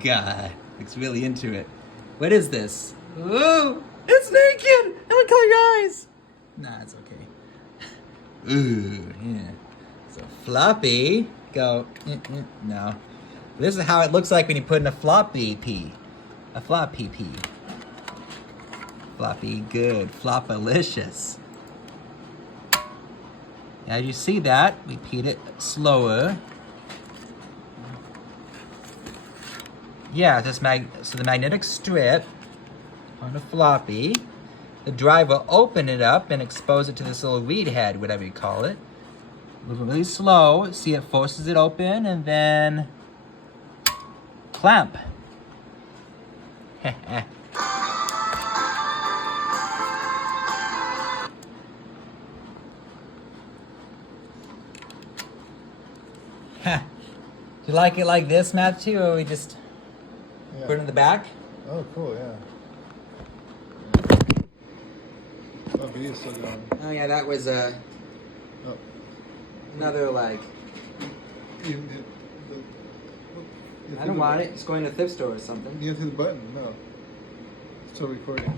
guy. Looks really into it. What is this? Oh, it's naked! I'm gonna color your eyes! Nah, it's okay. Ooh, yeah. So floppy, go, no. This is how it looks like when you put in a floppy pea. A floppy pea. Floppy, good. Flopalicious. Now you see that, repeat it slower. Yeah, so the magnetic strip on the floppy, the driver will open it up and expose it to this little reed head, whatever you call it. Move it really slow, see it forces it open, and then clamp. Do you like it like this, Matthew, or we just put it in the back? Oh, cool, yeah. Oh, B is still going. Oh yeah, that was another like. I don't want it. It's going to a thrift store or something. You hit the button. No. It's still recording.